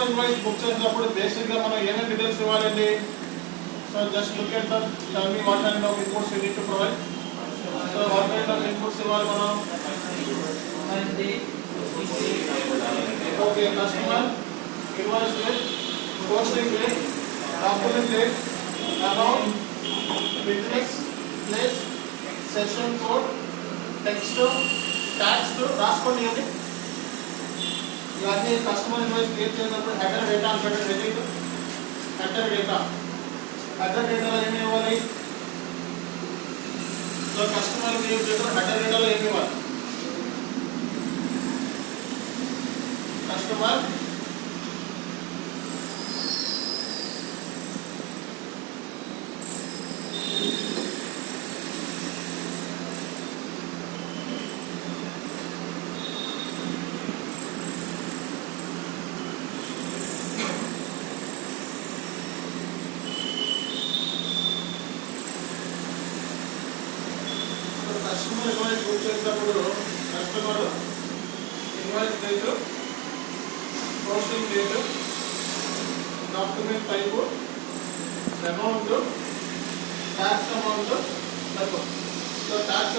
Customer invoice book చేసినప్పుడు బేసిక్గా మనం ఏమేమి డీటెయిల్స్ ఇవ్వాలండి? So just look at that, tell me what kind of inputs you need to provide. So what kind of inputs ఇవ్వాలి మనం? Okay, customer invoice date, posting date, document date, amount, business place, session code, text, tax రాసుకోండి. ఇవన్నీ ఇవన్నీ customer invoice create చేసినప్పుడు header data అంటే heading header data. Header డేటాలో ఏమి ఇవ్వాలి? సో కస్టమర్ క్రియేట్ చేసిన హెడర్ డేటాలో ఏమి ఇవ్వాలి? కస్టమర్ ఇన్వాయిస్ బుక్ చేసినప్పుడు customer invoice date, posting date, document type, amount, tax amount, so tax